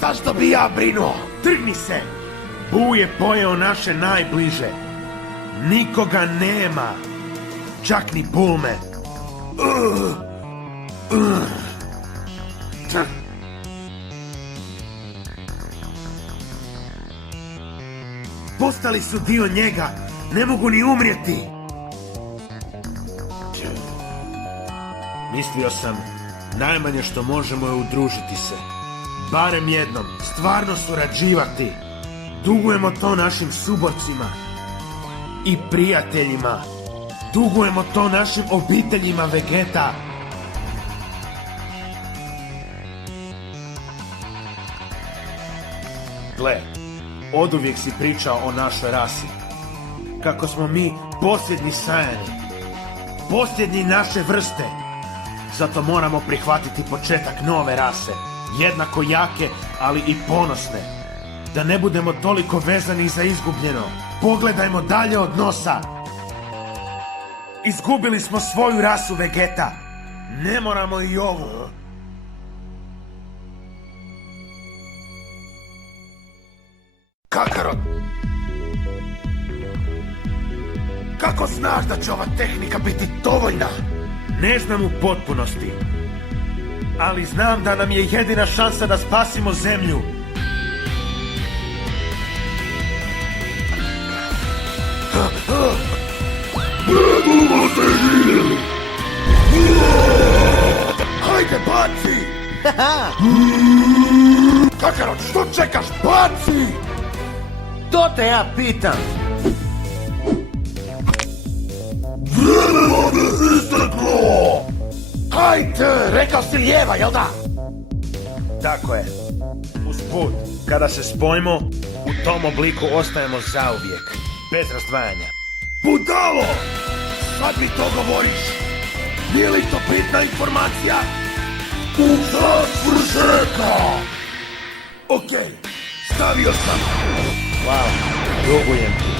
Zašto bi ja brinuo? Trgni se! Bu je pojeo naše najbliže. Nikoga nema. Čak ni Bulme. Postali su dio njega. Ne mogu ni umrijeti. Mislio sam, najmanje što možemo je udružiti se. Barem jednom, stvarno surađivati. Dugujemo to našim suborcima i prijateljima. Dugujemo to našim obiteljima Vegeta. Gle, oduvijek si pričao o našoj rasi. Kako smo mi posljednji Saiyani. Posljednji naše vrste. Zato moramo prihvatiti početak nove rase. Jednako jake, ali i ponosne. Da ne budemo toliko vezani za izgubljeno. Pogledajmo dalje od nosa. Izgubili smo svoju rasu Vegeta. Ne moramo i ovu. Kakarot! Kako znaš da će ova tehnika biti dovoljna? Ne znam u potpunosti. Ali znam da nam je jedina šansa da spasimo zemlju. Hajde, baci! Kakarot, što čekaš? Baci! To te ja pitam. Vreme vam je isteklo! Hajde, rekao si lijeva, jel da? Tako je. Usput, kada se spojimo, u tom obliku ostajemo zauvijek. Bez razdvajanja. Budalo! Sad mi to govoriš. Nije li to bitna informacija? U čast svršetka! Okej, stavio sam. Hvala, dugujem ti.